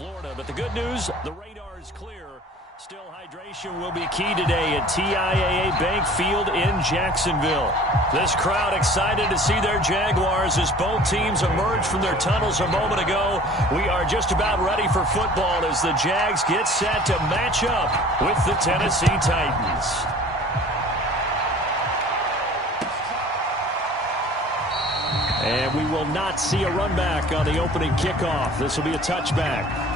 Florida. But the good news, the radar is clear. Still, hydration will be key today at TIAA Bank Field in Jacksonville. This crowd excited to see their Jaguars as both teams emerged from their tunnels a moment ago. We are just about ready for football as the Jags get set to match up with the Tennessee Titans. And we will not see a run back on the opening kickoff. This will be a touchback.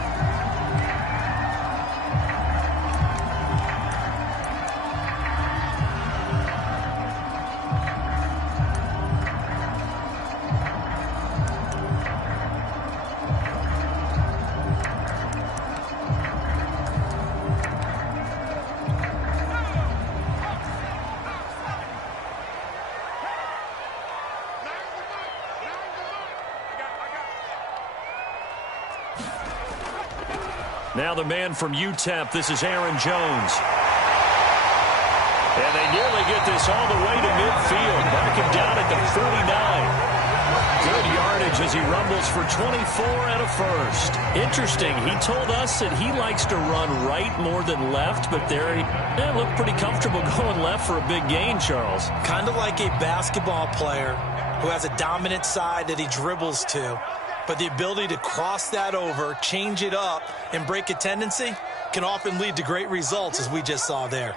Now the man from UTEP, this is Aaron Jones. And they nearly get this all the way to midfield. Mark him down at the 49. Good yardage as he rumbles for 24 and a first. Interesting, he told us that he likes to run right more than left, but there he looked pretty comfortable going left for a big gain, Charles. Kind of like a basketball player who has a dominant side that he dribbles to. But the ability to cross that over, change it up, and break a tendency can often lead to great results, as we just saw there.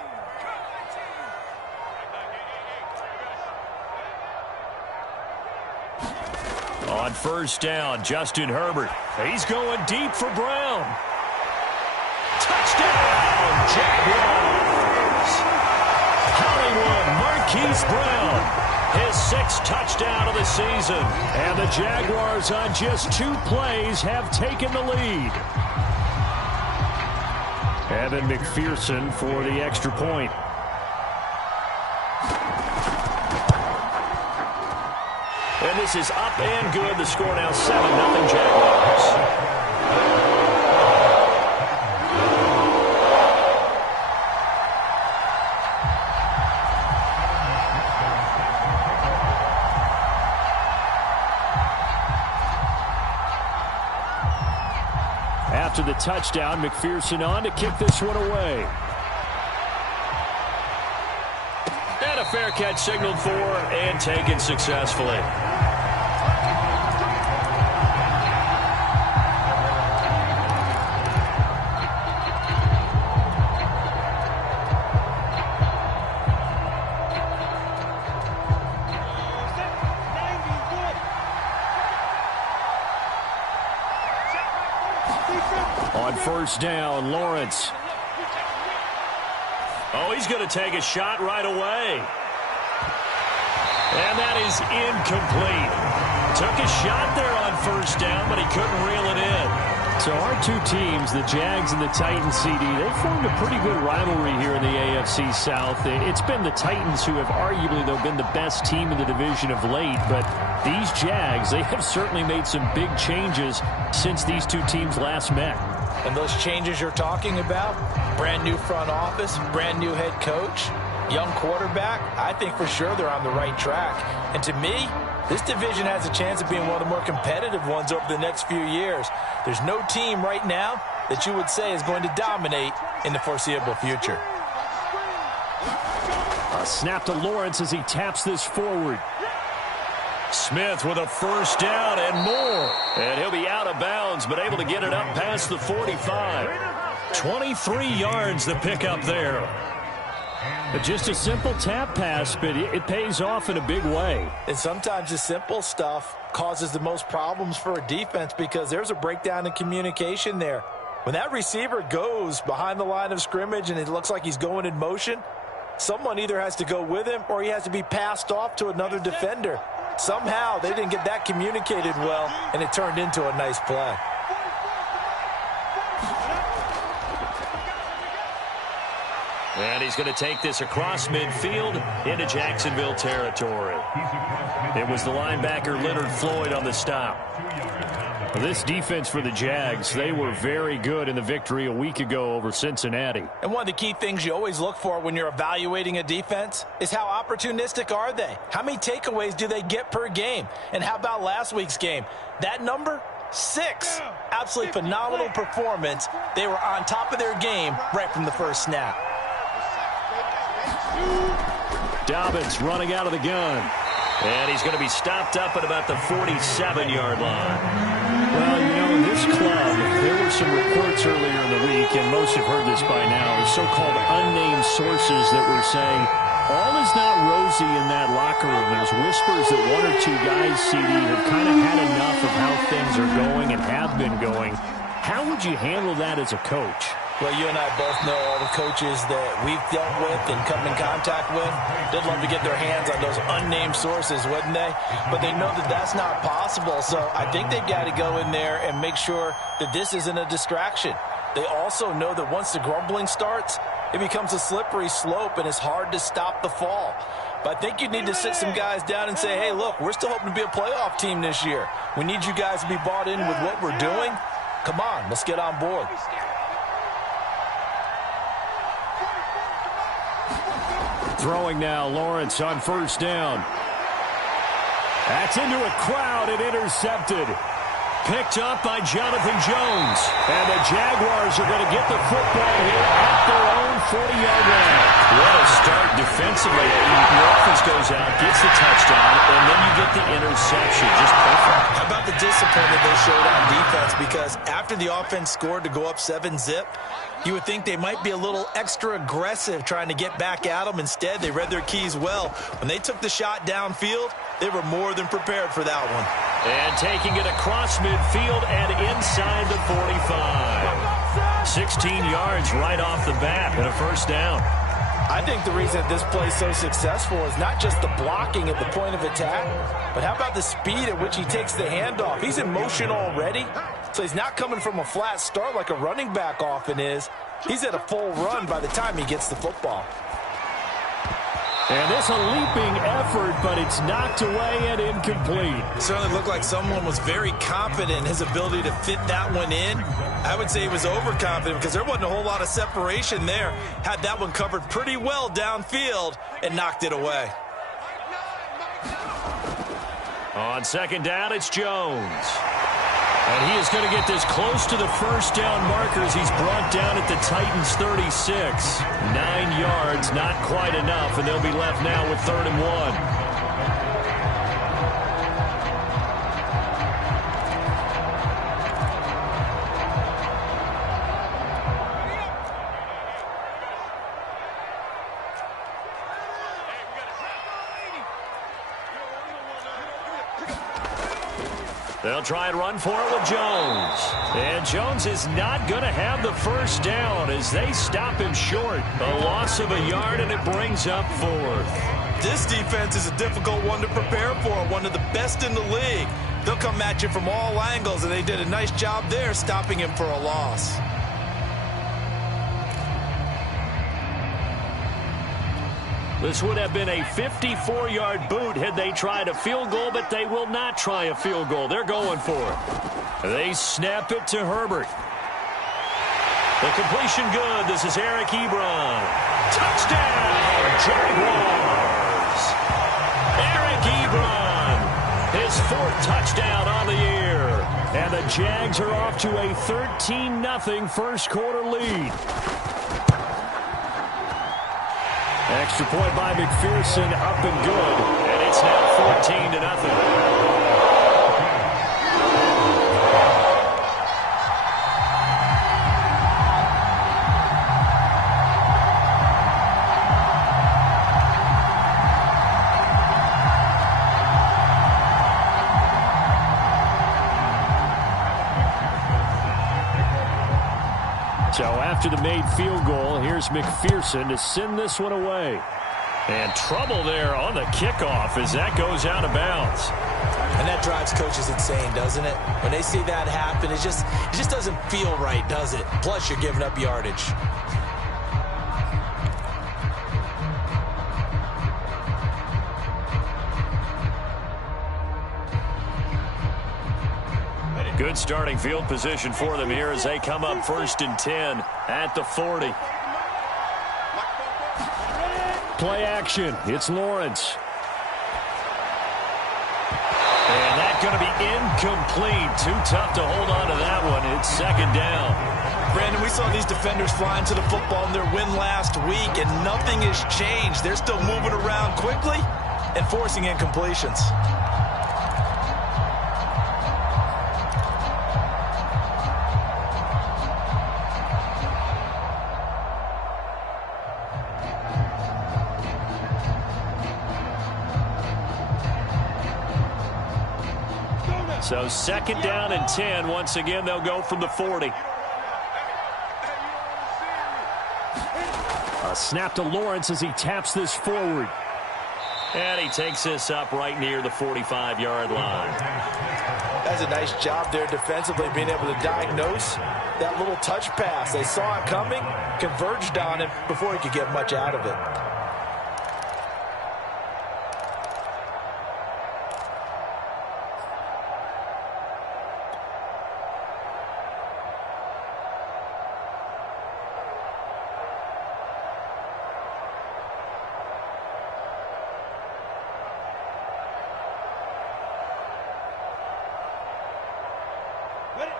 On first down, Justin Herbert. He's going deep for Brown. Touchdown, Jaguars! Hollywood Marquise Brown. His 6th touchdown of the season. And the Jaguars on just 2 plays have taken the lead. Evan McPherson for the extra point. And this is up and good. The score now 7-0 Jaguars. After the touchdown, McPherson on to kick this one away. And a fair catch signaled for and taken successfully. On first down, Lawrence. Oh, he's going to take a shot right away. And that is incomplete. Took a shot there on first down, but he couldn't reel it in. So our 2 teams, the Jags and the Titans, CD, they've formed a pretty good rivalry here in the AFC South. It's been the Titans who have arguably, though, been the best team in the division of late. But these Jags, they have certainly made some big changes since these 2 teams last met. And those changes you're talking about, brand new front office, brand new head coach, young quarterback, I think for sure they're on the right track. And to me, this division has a chance of being one of the more competitive ones over the next few years. There's no team right now that you would say is going to dominate in the foreseeable future. A snap to Lawrence as he taps this forward. Smith with a first down and more. And he'll be out of bounds, but able to get it up past the 45. 23 yards the pickup there. But just a simple tap pass, but it pays off in a big way. And sometimes the simple stuff causes the most problems for a defense because there's a breakdown in communication there. When that receiver goes behind the line of scrimmage and it looks like he's going in motion, someone either has to go with him or he has to be passed off to another defender. Somehow they didn't get that communicated well, and it turned into a nice play. And he's going to take this across midfield into Jacksonville territory. It was the linebacker Leonard Floyd on the stop. This defense for the Jags, they were very good in the victory a week ago over Cincinnati. And one of the key things you always look for when you're evaluating a defense is how opportunistic are they? How many takeaways do they get per game? And how about last week's game? That number, 6. Absolutely phenomenal performance. They were on top of their game right from the first snap. Dobbins running out of the gun. And he's going to be stopped up at about the 47-yard line. Well, you know, in this club, there were some reports earlier in the week, and most have heard this by now, so-called unnamed sources that were saying, all is not rosy in that locker room. There's whispers that one or two guys, CD, have kind of had enough of how things are going and have been going. How would you handle that as a coach? Well, you and I both know all the coaches that we've dealt with and come in contact with. They'd love to get their hands on those unnamed sources, wouldn't they? But they know that that's not possible, so I think they've got to go in there and make sure that this isn't a distraction. They also know that once the grumbling starts, it becomes a slippery slope, and it's hard to stop the fall. But I think you need to sit some guys down and say, hey, look, we're still hoping to be a playoff team this year. We need you guys to be bought in with what we're doing. Come on, let's get on board. Throwing now, Lawrence on first down. That's into a crowd and intercepted. Picked up by Jonathan Jones. And the Jaguars are going to get the football here at their own 40-yard line. What a start defensively. Your offense goes out, gets the touchdown, and then you get the interception. Just perfect. How about the discipline that they showed on defense? Because after the offense scored to go up 7-zip, you would think they might be a little extra aggressive trying to get back at them. Instead, they read their keys well. When they took the shot downfield, they were more than prepared for that one. And taking it across midfield and inside the 45. 16 yards right off the bat and a first down. I think the reason this play is so successful is not just the blocking at the point of attack, but how about the speed at which he takes the handoff? He's in motion already, so he's not coming from a flat start like a running back often is. He's at a full run by the time he gets the football. And this a leaping effort, but it's knocked away and incomplete. It certainly looked like someone was very confident in his ability to fit that one in. I would say he was overconfident because there wasn't a whole lot of separation there. Had that one covered pretty well downfield and knocked it away. On second down, it's Jones. And he is going to get this close to the first down markers. He's brought down at the Titans' 36. 9 yards, not quite enough, and they'll be left now with 3rd and 1. They'll try and run for it with Jones. And Jones is not going to have the first down as they stop him short. A loss of a yard, and it brings up 4th. This defense is a difficult one to prepare for, one of the best in the league. They'll come at you from all angles, and they did a nice job there stopping him for a loss. This would have been a 54-yard boot had they tried a field goal, but they will not try a field goal. They're going for it. They snap it to Herbert. The completion good. This is Eric Ebron. Touchdown, Jaguars. Eric Ebron, his 4th touchdown on the year. And the Jags are off to a 13-0 first quarter lead. Extra point by McPherson, up and good. And it's now 14-0. So after the made field goal, here's McPherson to send this one away. And trouble there on the kickoff as that goes out of bounds. And that drives coaches insane, doesn't it? When they see that happen, it just doesn't feel right, does it? Plus, you're giving up yardage. Good starting field position for them here as they come up 1st and 10 at the 40. Play action. It's Lawrence. And that going to be incomplete. Too tough to hold on to that one. It's second down. Brandon, we saw these defenders flying to the football in their win last week, and nothing has changed. They're still moving around quickly and forcing incompletions. So second down and 10. Once again, they'll go from the 40. A snap to Lawrence as he taps this forward. And he takes this up right near the 45-yard line. That's a nice job there defensively, being able to diagnose that little touch pass. They saw it coming, converged on it before he could get much out of it.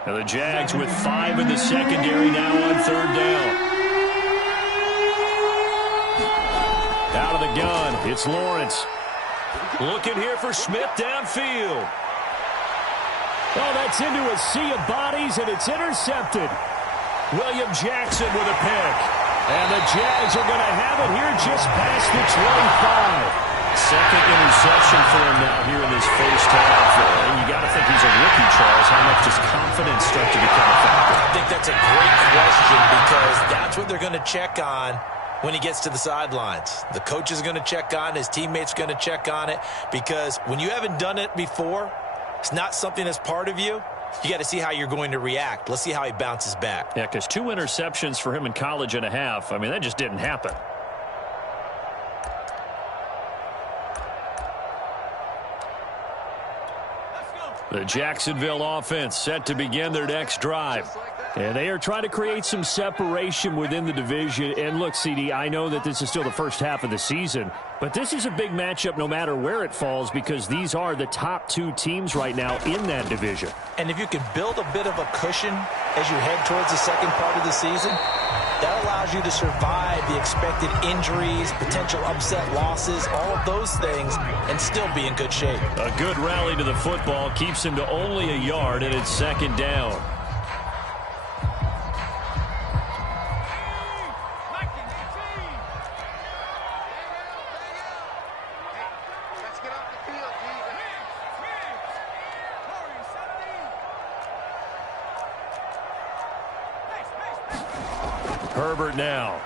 Now the Jags with 5 in the secondary now on third down. Out of the gun, it's Lawrence. Looking here for Smith downfield. Oh, that's into a sea of bodies, and it's intercepted. William Jackson with a pick. And the Jags are going to have it here just past the 25. Second interception for him now here in this first half. And you got to think he's a rookie, Charles. How much does confidence start to become a factor? I think that's a great question, because that's what they're going to check on when he gets to the sidelines. The coach is going to check on it. His teammates are going to check on it, because when you haven't done it before, it's not something that's part of you. You got to see how you're going to react. Let's see how he bounces back. Yeah, because 2 interceptions for him in college and a half. I mean, that just didn't happen. The Jacksonville offense set to begin their next drive. And they are trying to create some separation within the division. And look, CD, I know that this is still the first half of the season, but this is a big matchup no matter where it falls, because these are the top 2 teams right now in that division. And if you can build a bit of a cushion as you head towards the second part of the season, that allows you to survive the expected injuries, potential upset losses, all of those things, and still be in good shape. A good rally to the football keeps him to only a yard, and it's second down. Herbert now.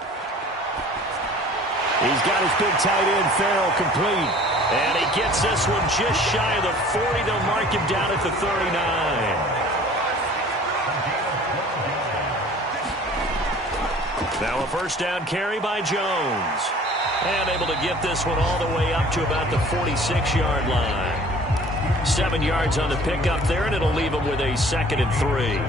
He's got his big tight end, Farrell, complete. And he gets this one just shy of the 40. They'll mark him down at the 39. Now a first down carry by Jones. And able to get this one all the way up to about the 46-yard line. 7 yards on the pickup there, and it'll leave him with a 2nd and 3.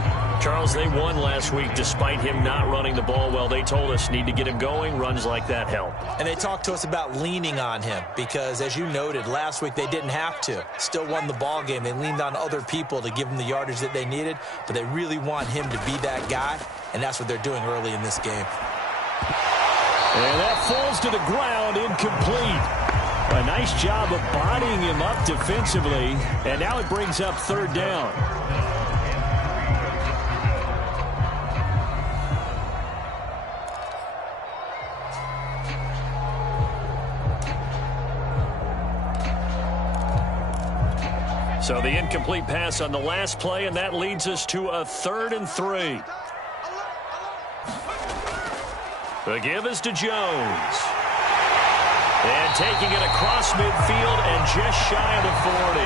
Charles, they won last week despite him not running the ball well. They told us need to get him going. Runs like that help. And they talked to us about leaning on him because, as you noted, last week they didn't have to. Still won the ball game. They leaned on other people to give them the yardage that they needed, but they really want him to be that guy, and that's what they're doing early in this game. And that falls to the ground, incomplete. A nice job of bodying him up defensively, and now it brings up third down. So the incomplete pass on the last play, and that leads us to a 3rd and 3. The give is to Jones. And taking it across midfield and just shy of the 40.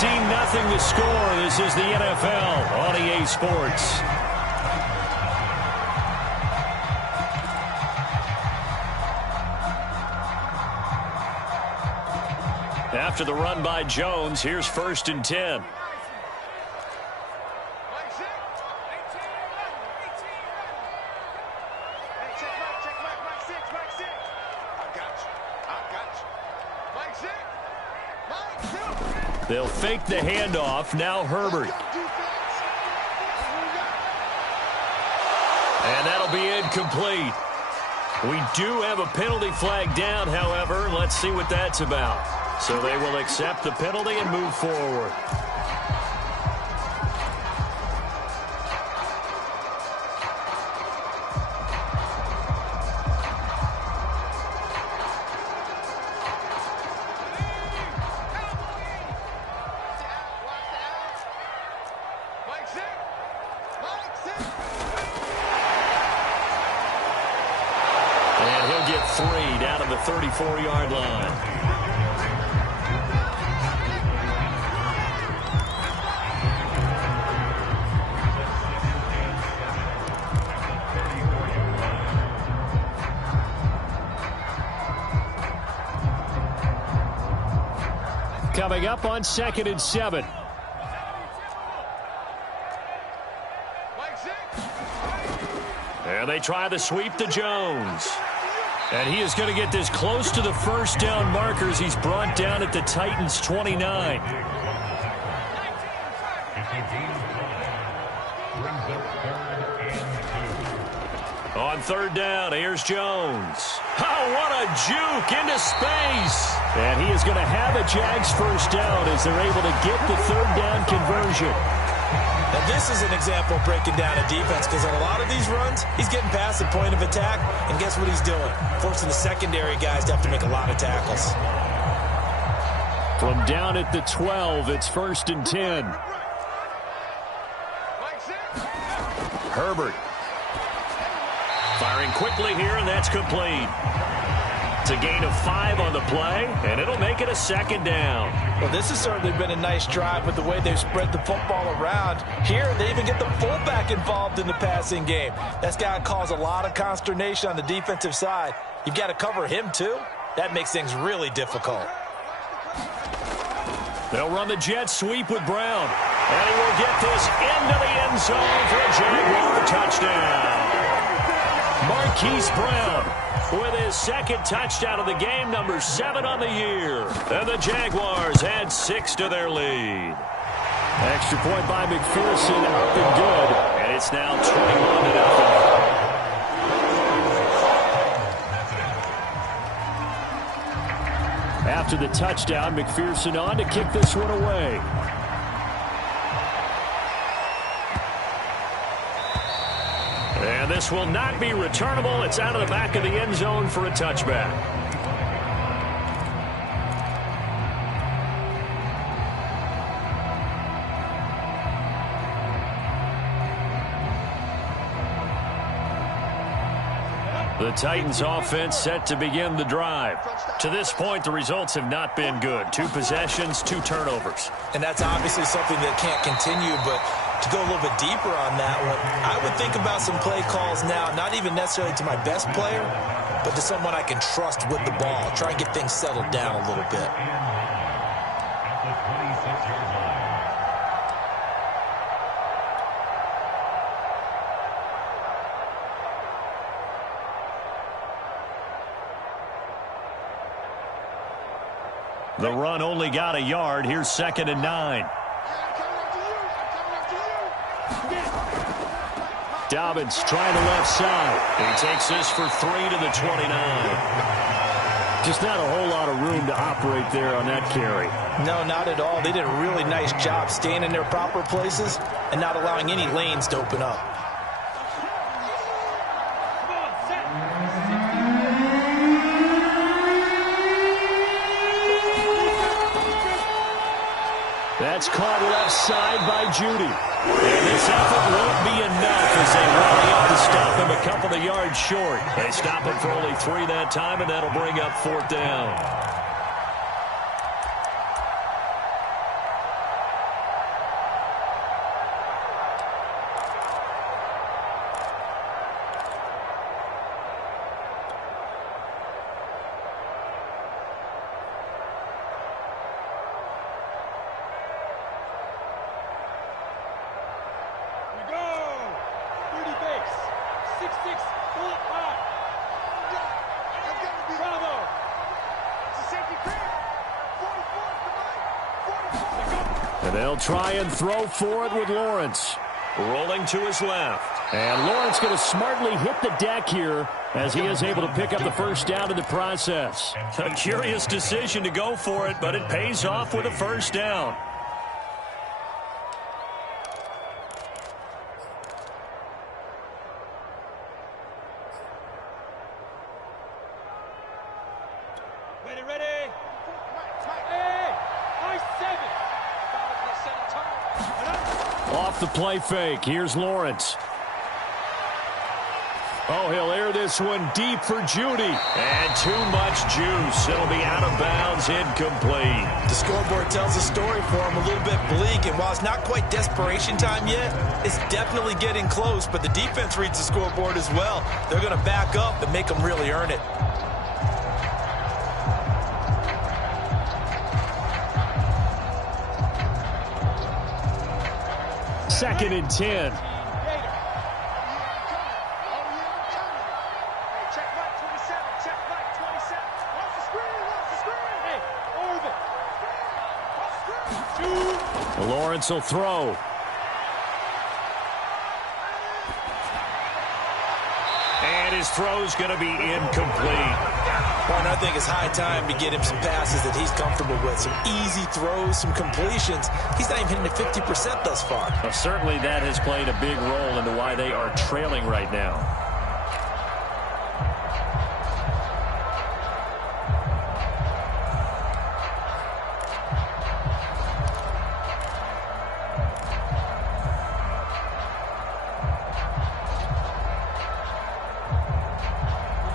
14-0 the score. This is the NFL on EA Sports. After the run by Jones, here's 1st and 10. They'll fake the handoff. Now Herbert. And that'll be incomplete. We do have a penalty flag down, however. Let's see what that's about. So they will accept the penalty and move forward. And he'll get 3 down to the 34-yard line. Coming up on 2nd and 7. And they try to sweep to Jones. And he is going to get this close to the first down markers. He's brought down at the Titans' 29. On 3rd down, here's Jones. Oh, what a juke into space. And he is going to have a Jags first down as they're able to get the 3rd down conversion. Now, this is an example of breaking down a defense because on a lot of these runs, he's getting past the point of attack, and guess what he's doing? Forcing the secondary guys to have to make a lot of tackles. From down at the 12, it's 1st and 10. Herbert. Firing quickly here, and that's complete. It's a gain of 5 on the play, and it'll make it a 2nd down. Well, this has certainly been a nice drive with the way they've spread the football around. Here, they even get the fullback involved in the passing game. That's got to cause a lot of consternation on the defensive side. You've got to cover him, too. That makes things really difficult. They'll run the jet sweep with Brown. And he will get this into the end zone for a Jaguar touchdown. Marquise Brown with his 2nd touchdown of the game, number 7 on the year. And the Jaguars add 6 to their lead. Extra point by McPherson, up and good. And it's now 21-0. After the touchdown, McPherson on to kick this one away. And this will not be returnable. It's out of the back of the end zone for a touchback. The Titans offense set to begin the drive. To this point, the results have not been good. 2 possessions, 2 turnovers. And that's obviously something that can't continue, but to go a little bit deeper on that one, I would think about some play calls now, not even necessarily to my best player, but to someone I can trust with the ball. Try and get things settled down a little bit. The run only got a yard. Here's 2nd and 9. Dobbins trying the left side. He takes this for 3 to the 29. Just not a whole lot of room to operate there on that carry. No, not at all. They did a really nice job staying in their proper places and not allowing any lanes to open up. That's caught left side by Judy. And this effort won't be enough as they rally up to stop him a couple of yards short. They stop him for only 3 that time, and that'll bring up 4th down. They'll try and throw for it with Lawrence. Rolling to his left. And Lawrence going to smartly hit the deck here as he is able to pick up the first down in the process. A curious decision to go for it, but it pays off with a first down. Off the play fake. Here's Lawrence. Oh, he'll air this one deep for Judy. And too much juice. It'll be out of bounds, incomplete. The scoreboard tells a story for him, a little bit bleak. And while it's not quite desperation time yet, it's definitely getting close. But the defense reads the scoreboard as well. They're going to back up and make them really earn it. Second and 10. Lawrence will throw. And his throw's going to be incomplete. And I think it's high time to get him some passes that he's comfortable with. Some easy throws, some completions. He's not even hitting at 50% thus far. Well, certainly that has played a big role into why they are trailing right now.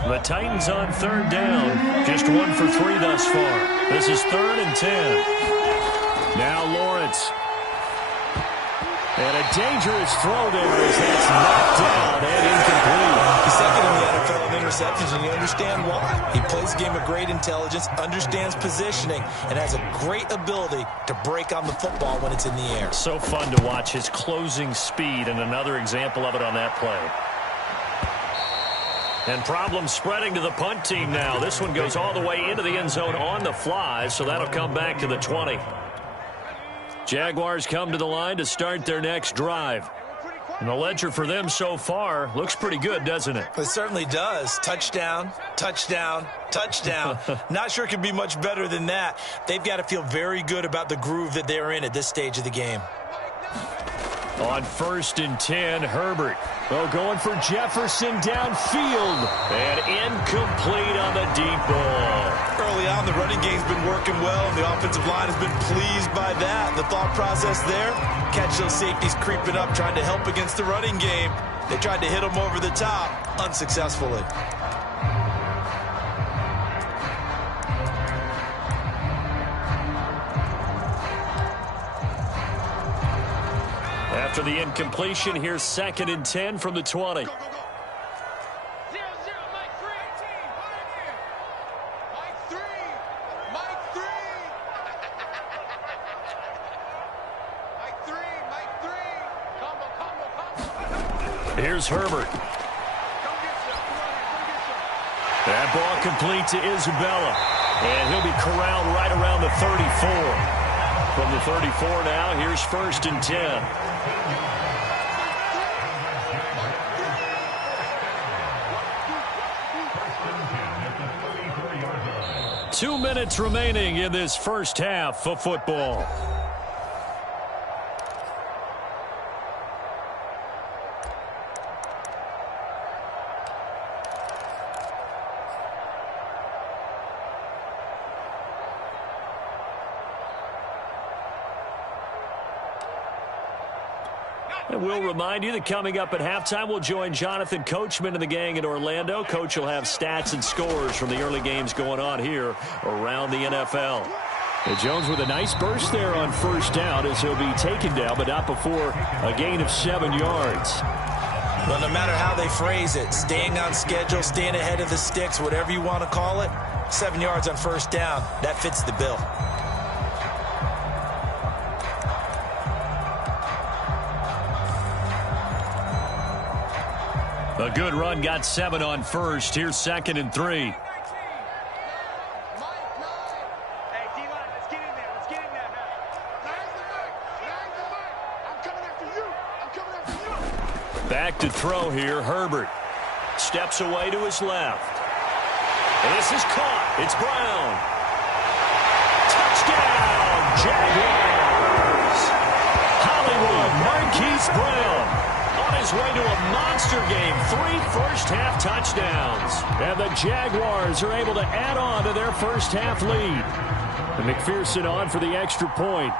The Titans on third down. Just 1 for 3 thus far. This is 3rd and 10. Now Lawrence. And a dangerous throw there as that's knocked down and incomplete. He's second in the NFL in interceptions, and you understand why. He plays the game of great intelligence, understands positioning, and has a great ability to break on the football when it's in the air. So fun to watch his closing speed, and another example of it on that play. And problems spreading to the punt team now. This one goes all the way into the end zone on the fly, so that'll come back to the 20. Jaguars come to the line to start their next drive. And the ledger for them so far looks pretty good, doesn't it? It certainly does. Touchdown, touchdown, touchdown. Not sure it could be much better than that. They've got to feel very good about the groove that they're in at this stage of the game. On 1st and 10, Herbert. Oh, going for Jefferson downfield. And incomplete on the deep ball. Early on, the running game's been working well, and the offensive line has been pleased by that. The thought process there, catch those safeties creeping up, trying to help against the running game. They tried to hit them over the top, unsuccessfully. After the incompletion, here's 2nd and 10 from the 20. Here's Herbert. That ball complete to Isabella. And he'll be corralled right around the 34. From the 34 now, here's 1st and 10. 2 minutes remaining in this first half of football. And we'll remind you that coming up at halftime, we'll join Jonathan Coachman and the gang in Orlando. Coach will have stats and scores from the early games going on here around the NFL. And Jones with a nice burst there on 1st down as he'll be taken down, but not before a gain of 7 yards. Well, no matter how they phrase it, staying on schedule, staying ahead of the sticks, whatever you want to call it, 7 yards on 1st down, that fits the bill. A good run, got 7 on 1st. Here's 2nd and 3. throw here. Herbert steps away to his left. And this is caught. It's Brown. Touchdown, Jaguars. Hollywood, Marquise Brown on his way to a monster game. 3 first-half touchdowns. And the Jaguars are able to add on to their first-half lead. And McPherson on for the extra point.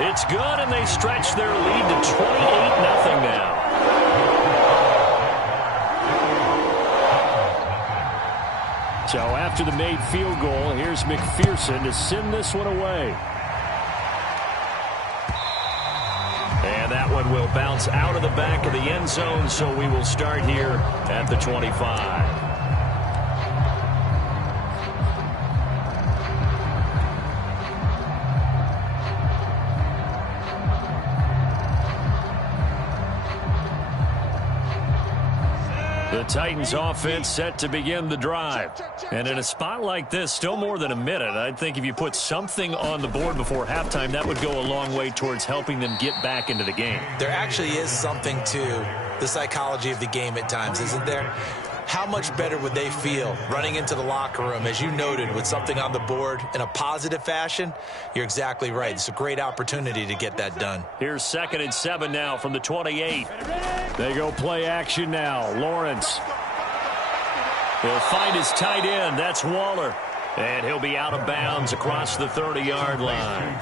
It's good, and they stretch their lead to 28-0 now. So after the made field goal, here's McPherson to send this one away. And that one will bounce out of the back of the end zone, so we will start here at the 25. The Titans offense set to begin the drive. And in a spot like this, still more than a minute, I'd think if you put something on the board before halftime, that would go a long way towards helping them get back into the game. There actually is something to the psychology of the game at times, isn't there? How much better would they feel running into the locker room, as you noted, with something on the board in a positive fashion? You're exactly right. It's a great opportunity to get that done. Here's 2nd and 7 now from the 28. They go play action now. Lawrence. He'll find his tight end. That's Waller. And he'll be out of bounds across the 30-yard line.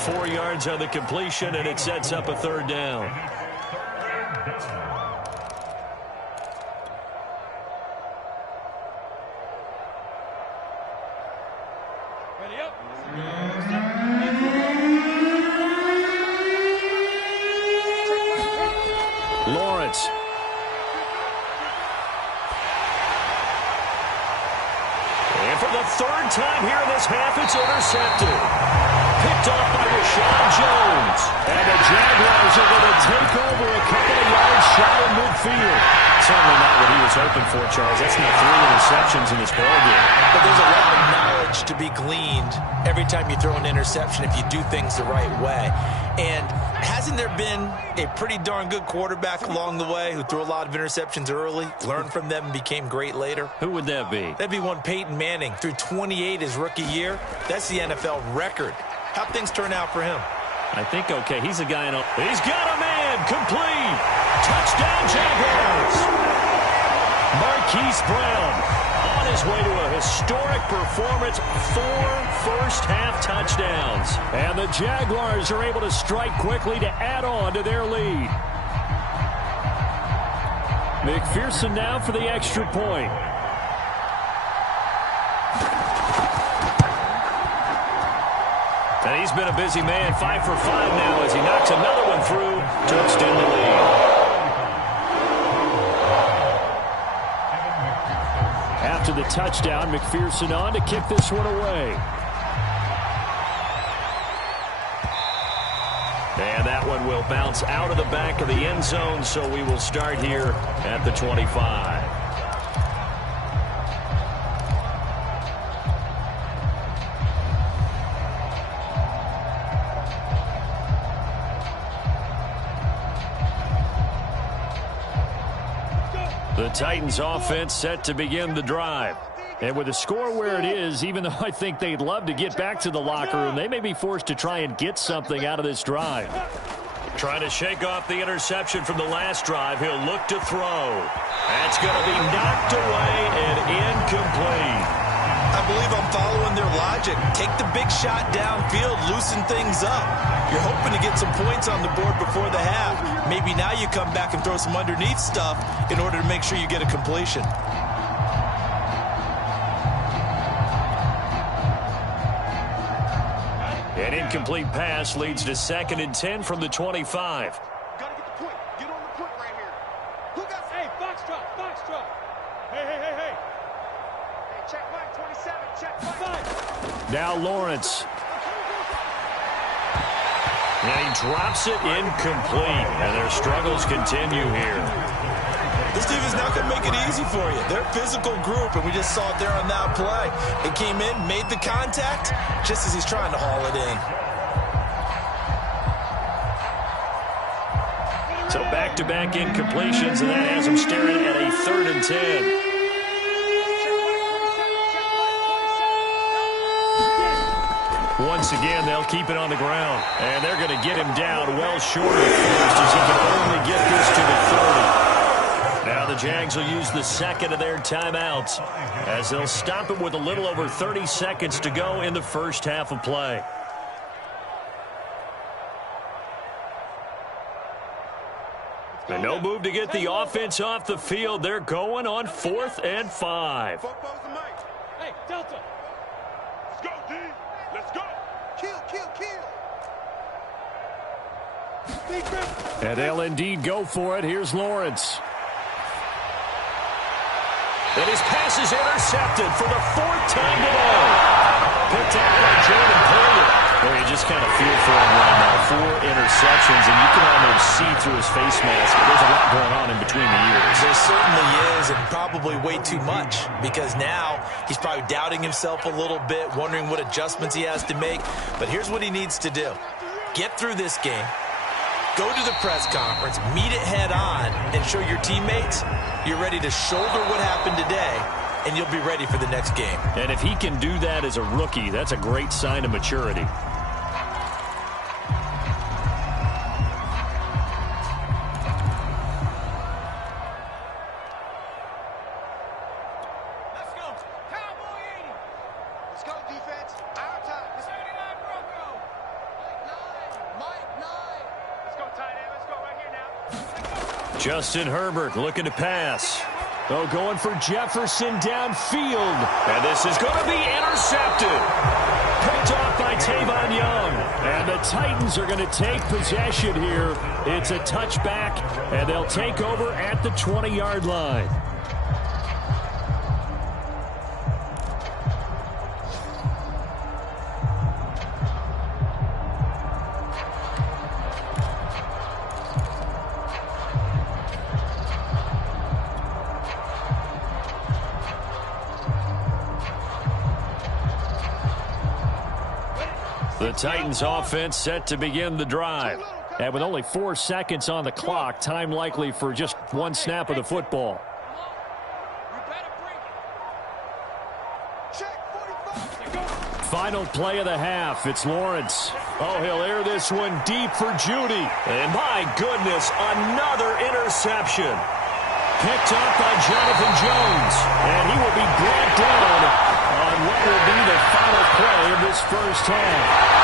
4 yards on the completion, and it sets up a 3rd down. Lawrence. And for the 3rd time here in this half, it's intercepted. Picked off by Rashawn Jones. And the Jaguars are going to take over a couple of yards shy of midfield. Certainly not what he was hoping for, Charles. That's not 3 interceptions in this ballgame. But there's a lot of knowledge to be gleaned every time you throw an interception if you do things the right way. And hasn't there been a pretty darn good quarterback along the way who threw a lot of interceptions early, learned from them, and became great later? Who would that be? That'd be one Peyton Manning. Threw 28 his rookie year. That's the NFL record. How'd things turn out for him? I think okay. He's a guy in a... He's got a man. Complete. Touchdown, Jaguars. Marquise Brown on his way to a historic performance. 4 first-half touchdowns. And the Jaguars are able to strike quickly to add on to their lead. McPherson now for the extra point. And he's been a busy man, 5 for 5 now as he knocks another one through to extend the lead. After the touchdown, McPherson on to kick this one away. And that one will bounce out of the back of the end zone, so we will start here at the 25. The Titans offense set to begin the drive. And with the score where it is, even though I think they'd love to get back to the locker room, they may be forced to try and get something out of this drive. Trying to shake off the interception from the last drive. He'll look to throw. That's going to be knocked away and incomplete. I believe I'm following their logic. Take the big shot downfield, loosen things up. You're hoping to get some points on the board before the half. Maybe now you come back and throw some underneath stuff in order to make sure you get a completion. An incomplete pass leads to 2nd and 10 from the 25. Gotta get the point. Get on the point right here. Who got... Hey, Foxtrot, Foxtrot. Hey. Hey, check Mike 27, check Mike. Now Lawrence. And he drops it incomplete. And their struggles continue here. This team is not going to make it easy for you. They're a physical group, and we just saw it there on that play. It came in, made the contact, just as he's trying to haul it in. So back-to-back incompletions, and that has them staring at a 3rd and 10. Once again, they'll keep it on the ground. And they're going to get him down well short of first as he can only get this to the 30. Now the Jags will use the second of their timeouts as they'll stop it with a little over 30 seconds to go in the first half of play. And no move to get the offense off the field. They're going on 4th and 5. Hey, Delta. Let's go, D. Let's go. Kill. And they'll indeed go for it. Here's Lawrence. And his pass is intercepted for the 4th time today. Picked out by Jordan Poyer. Well, you just kind of feel for him right now. 4 interceptions, and you can almost see through his face mask. There's a lot going on in between the years. There certainly is, and probably way too much, because now he's probably doubting himself a little bit, wondering what adjustments he has to make. But here's what he needs to do. Get through this game, go to the press conference, meet it head on, and show your teammates you're ready to shoulder what happened today, and you'll be ready for the next game. And if he can do that as a rookie, that's a great sign of maturity. Justin Herbert looking to pass. Oh, going for Jefferson downfield. And this is going to be intercepted. Picked off by Tavon Young. And the Titans are going to take possession here. It's a touchback, and they'll take over at the 20-yard line. The Titans offense set to begin the drive. And with only 4 seconds on the clock, time likely for just 1 snap of the football. Final play of the half. It's Lawrence. Oh, he'll air this one deep for Judy. And my goodness, another interception. Picked up by Jonathan Jones. And he will be brought down on what will be the final play of this first half.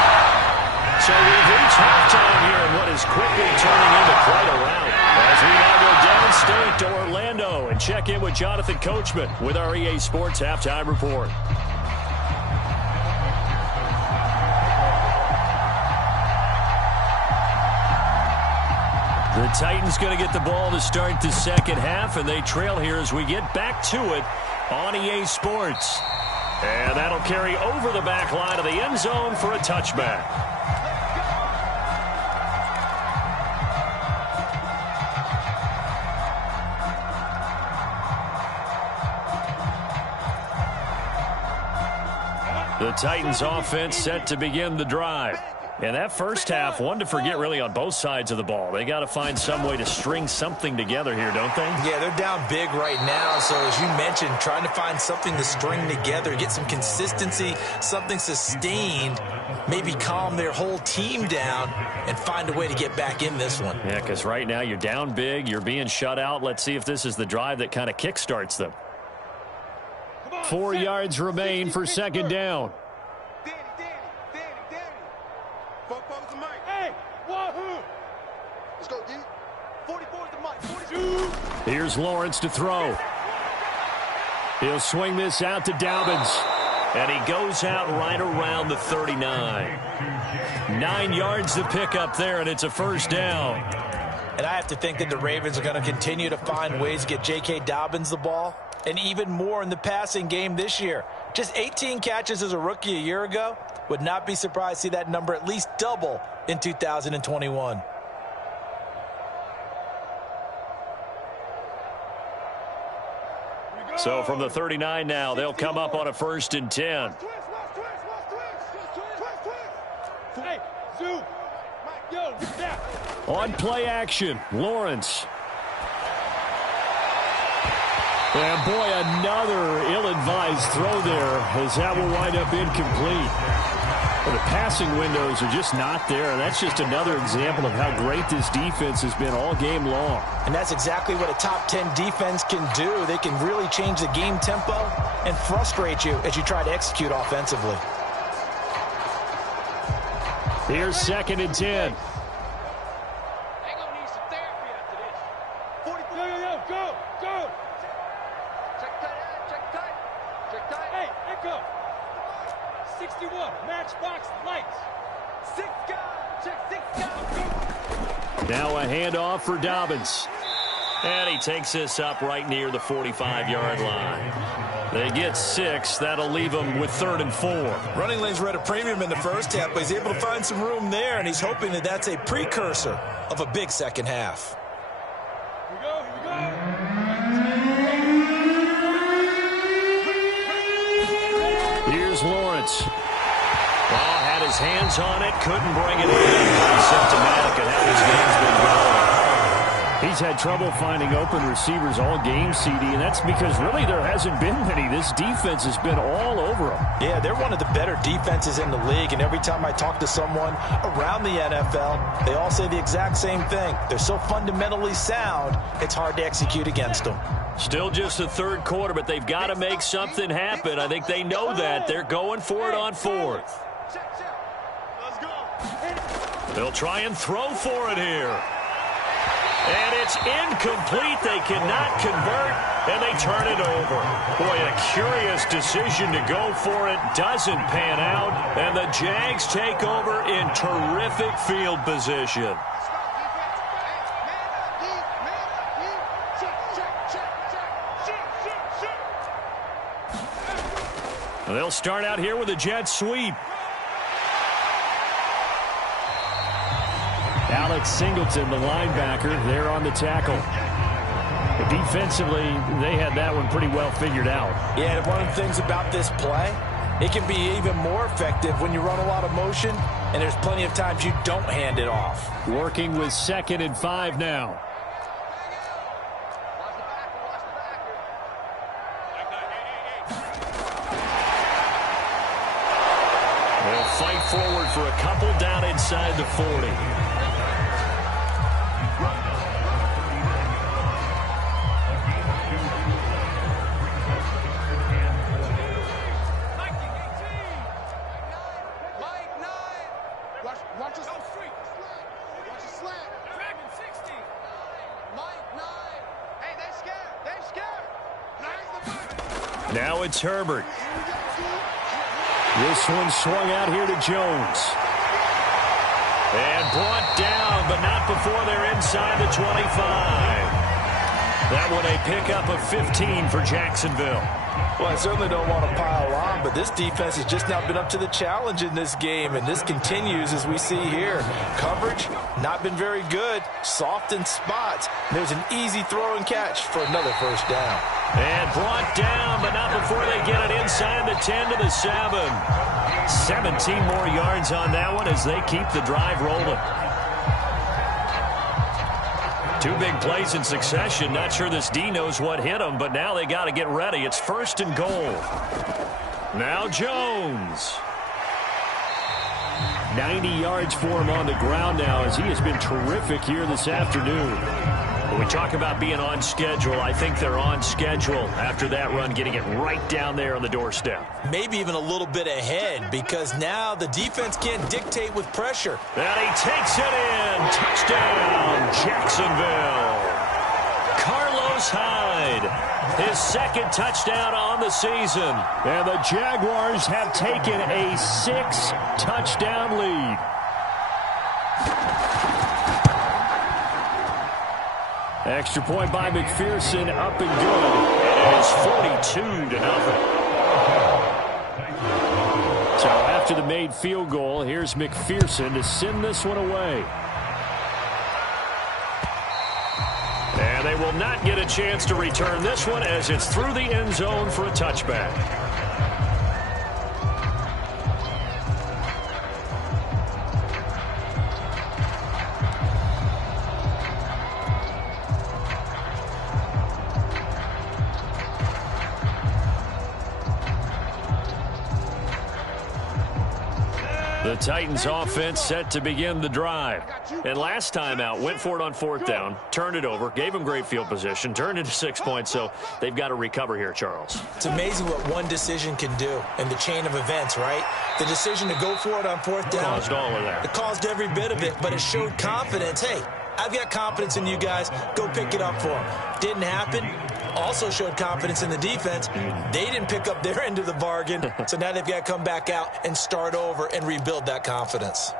So we've reached halftime here in what is quickly turning into quite a rout. As we now go downstate to Orlando and check in with Jonathan Coachman with our EA Sports Halftime Report. The Titans going to get the ball to start the second half, and they trail here as we get back to it on EA Sports. And that'll carry over the back line of the end zone for a touchback. The Titans offense set to begin the drive. And that first half, one to forget really on both sides of the ball. They got to find some way to string something together here, don't they? Yeah, they're down big right now. So as you mentioned, trying to find something to string together, get some consistency, something sustained, maybe calm their whole team down and find a way to get back in this one. Yeah, because right now you're down big, you're being shut out. Let's see if this is the drive that kind of kickstarts them. 4 yards remain for second down. Hey, wahoo! Let's go, D. 44 is the mic. 42. Here's Lawrence to throw. He'll swing this out to Dobbins. And he goes out right around the 39. 9 yards to pick up there, and it's a first down. And I have to think that the Ravens are going to continue to find ways to get J.K. Dobbins the ball, and even more in the passing game this year. Just 18 catches as a rookie a year ago. Would not be surprised to see that number at least double in 2021. So from the 39 now, they'll come up on a 1st and 10. Hey, Zoo. Yo, snap. On play action, Lawrence. And boy, another ill-advised throw there as that will wind up incomplete. Well, the passing windows are just not there, and that's just another example of how great this defense has been all game long. And that's exactly what a top 10 defense can do. They can really change the game tempo and frustrate you as you try to execute offensively. Here's 2nd and 10. Now a handoff for Dobbins. And he takes this up right near the 45-yard line. They get 6. That'll leave them with 3rd and 4. Running lanes were at a premium in the first half, but he's able to find some room there, and he's hoping that that's a precursor of a big second half. Here we go, Here's Lawrence. Well, had his hands on it, couldn't bring it in. Symptomatic of how this game's been going. He's had trouble finding open receivers all game, CD, and that's because really there hasn't been many. This defense has been all over him. Yeah, they're one of the better defenses in the league, and every time I talk to someone around the NFL, they all say the exact same thing. They're so fundamentally sound, it's hard to execute against them. Still just the 3rd quarter, but they've got to make something happen. I think they know that. They're going for it on 4th. They'll try and throw for it here. And it's incomplete. They cannot convert, and they turn it over. Boy, a curious decision to go for it. Doesn't pan out, and the Jags take over in terrific field position. They'll start out here with a jet sweep. Alex Singleton, the linebacker, there on the tackle. But defensively, they had that one pretty well figured out. Yeah, one of the things about this play, it can be even more effective when you run a lot of motion, and there's plenty of times you don't hand it off. Working with 2nd and 5 now. They'll fight forward for a couple down inside the 40. Now it's Herbert. This one swung out here to Jones. And brought down, but not before they're inside the 25. That one a pickup of 15 for Jacksonville. Well, I certainly don't want to pile on, but this defense has just not been up to the challenge in this game, and this continues as we see here. Coverage, not been very good. Soft in spots. There's an easy throw and catch for another first down. And brought down, but not before they get it inside the 10 to the 7. 17 more yards on that one as they keep the drive rolling. 2 big plays in succession. Not sure this D knows what hit them, but now they got to get ready. It's 1st and goal. Now Jones. 90 yards for him on the ground now as he has been terrific here this afternoon. When we talk about being on schedule, I think they're on schedule after that run, getting it right down there on the doorstep. Maybe even a little bit ahead because now the defense can't dictate with pressure. And he takes it in. Touchdown, Jacksonville. Carlos Hyde, his 2nd touchdown on the season. And the Jaguars have taken a 6-touchdown lead. Extra point by McPherson, up and good. It is 42-0. So after the made field goal, here's McPherson to send this one away. And they will not get a chance to return this one as it's through the end zone for a touchback. The Titans offense set to begin the drive. And last time out, went for it on fourth down, turned it over, gave them great field position, turned it to 6 points, so they've got to recover here, Charles. It's amazing what one decision can do in the chain of events, right? The decision to go for it on fourth down. Caused all of that. It caused every bit of it, but it showed confidence. Hey, I've got confidence in you guys. Go pick it up for them. Didn't happen. Also showed confidence in the defense. They didn't pick up their end of the bargain, so now they've got to come back out and start over and rebuild that confidence.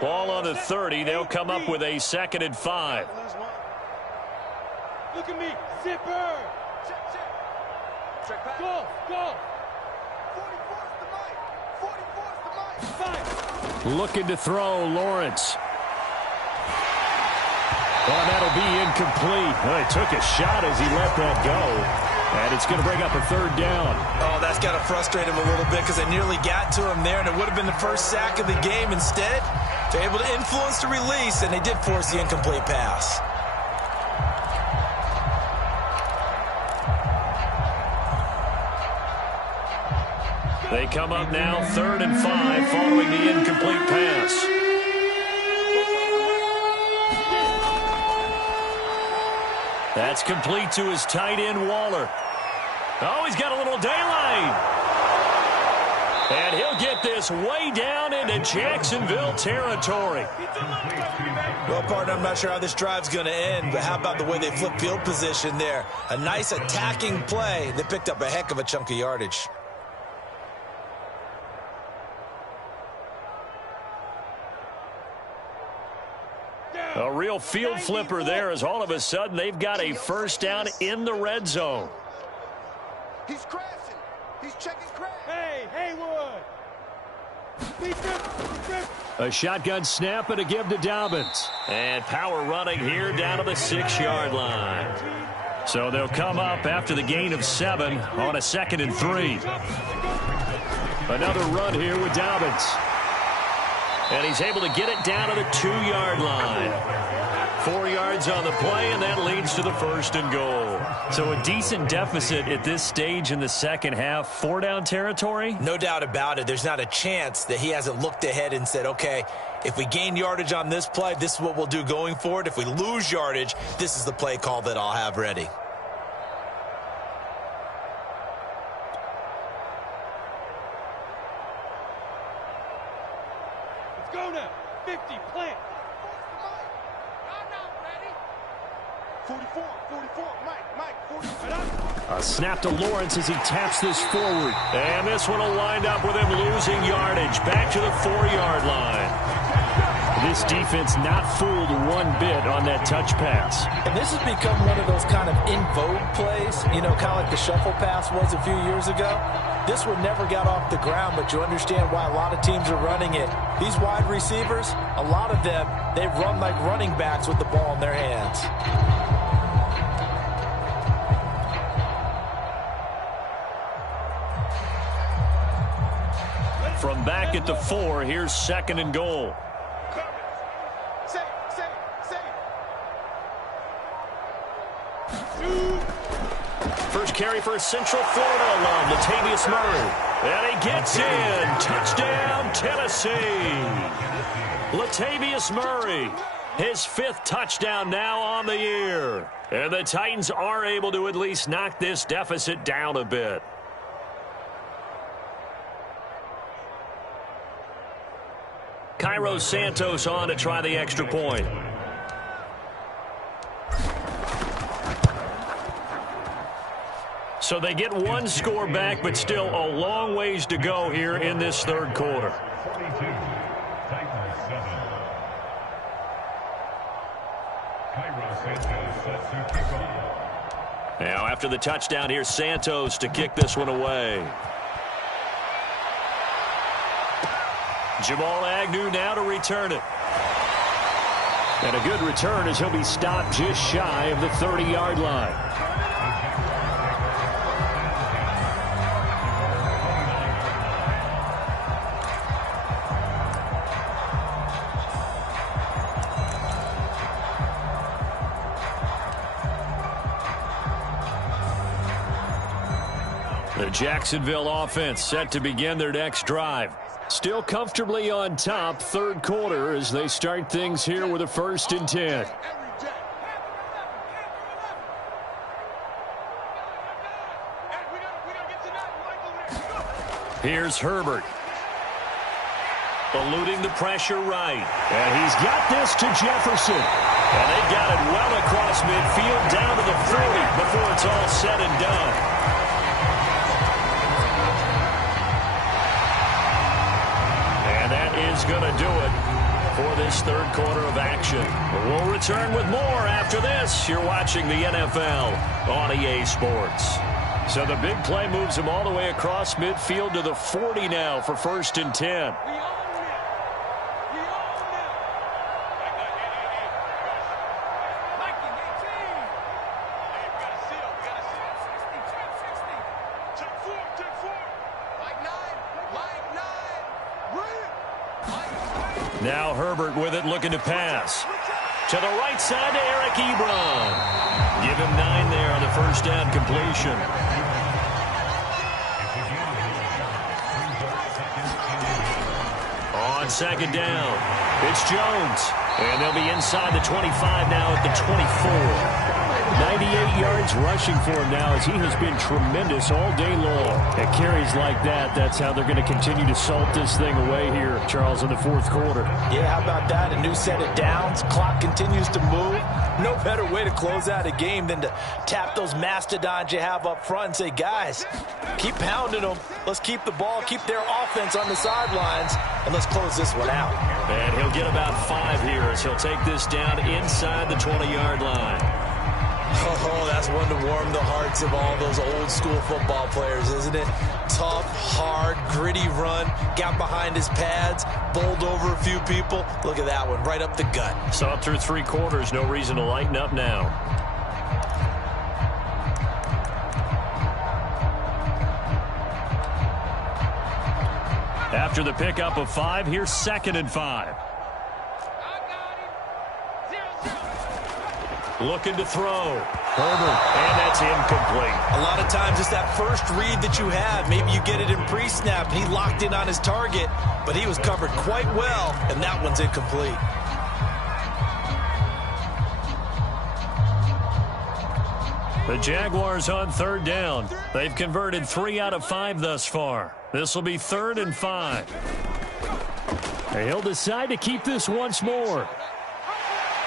Ball on the 30. They'll come up with a 2nd and 5. Look at me. Zipper. Go, go. 44's the mic. 44's the mic. 5. Looking to throw, Lawrence. Well, that'll be incomplete. Well, he took a shot as he let that go. And it's going to bring up a 3rd down. Oh, that's got to frustrate him a little bit because they nearly got to him there, and it would have been the first sack of the game. Instead, they're able to influence the release, and they did force the incomplete pass. They come up now 3rd and 5 following the incomplete pass. That's complete to his tight end, Waller. Oh, he's got a little daylight. And he'll get this way down into Jacksonville territory. Well, partner, I'm not sure how this drive's going to end, but how about the way they flip field position there? A nice attacking play. They picked up a heck of a chunk of yardage. A real field flipper there as all of a sudden they've got a 1st down in the red zone. He's crashing. He's checking crash. Hey, Haywood. A shotgun snap and a give to Dobbins. And power running here down to the 6-yard line. So they'll come up after the gain of 7 on a 2nd and 3. Another run here with Dobbins. And he's able to get it down to the 2-yard line. 4 yards on the play, and that leads to the 1st and goal. So a decent deficit at this stage in the second half. 4-down territory? No doubt about it. There's not a chance that he hasn't looked ahead and said, okay, if we gain yardage on this play, this is what we'll do going forward. If we lose yardage, this is the play call that I'll have ready. Go now. 50, plant. 44, Mike, 44. A snap to Lawrence as he taps this forward. And this one will wind up with him losing yardage. Back to the 4-yard line. This defense not fooled one bit on that touch pass. And this has become one of those kind of in vogue plays, you know, kind of like the shuffle pass was a few years ago. This one never got off the ground, but you understand why a lot of teams are running it. These wide receivers, a lot of them, they run like running backs with the ball in their hands. From back at the 4, here's 2nd and goal. First carry for a Central Florida alum, Latavius Murray. And he gets in. Touchdown, Tennessee. Latavius Murray, his 5th touchdown now on the year. And the Titans are able to at least knock this deficit down a bit. Cairo Santos on to try the extra point. So they get one score back, but still a long ways to go here in this 3rd quarter. Now after the touchdown, here's Santos to kick this one away. Jamal Agnew now to return it. And a good return as he'll be stopped just shy of the 30-yard line. The Jacksonville offense set to begin their next drive. Still comfortably on top, third quarter, as they start things here with a 1st and 10. Here's Herbert. Eluding the pressure right. And he's got this to Jefferson. And they got it well across midfield down to the 40 before it's all said and done. And that is going to do it for this third quarter of action. We'll return with more after this. You're watching the NFL on EA Sports. So the big play moves him all the way across midfield to the 40 now for 1st and 10. Now Herbert with it, looking to pass. To the right side to Eric Ebron. Give him 9 there on the first down completion. On second down, it's Jones. And they'll be inside the 25 now at the 24. 98 yards rushing for him now as he has been tremendous all day long. At carries like that, that's how they're going to continue to salt this thing away here, Charles, in the fourth quarter. Yeah, how about that? A new set of downs. Clock continues to move. No better way to close out a game than to tap those mastodons you have up front and say, guys, keep pounding them. Let's keep the ball, keep their offense on the sidelines, and let's close this one out. And he'll get about 5 here as he'll take this down inside the 20-yard line. Oh, that's one to warm the hearts of all those old school football players, isn't it? Tough, hard, gritty run, got behind his pads, bowled over a few people. Look at that one, right up the gut. Saw it through 3 quarters, no reason to lighten up now. After the pickup of 5, here's 2nd and 5. Looking to throw. Herbert, and that's incomplete. A lot of times it's that first read that you have. Maybe you get it in pre-snap, and he locked in on his target, but he was covered quite well, and that one's incomplete. The Jaguars on 3rd down. They've converted 3 out of 5 thus far. This will be 3rd and 5. And he'll decide to keep this once more.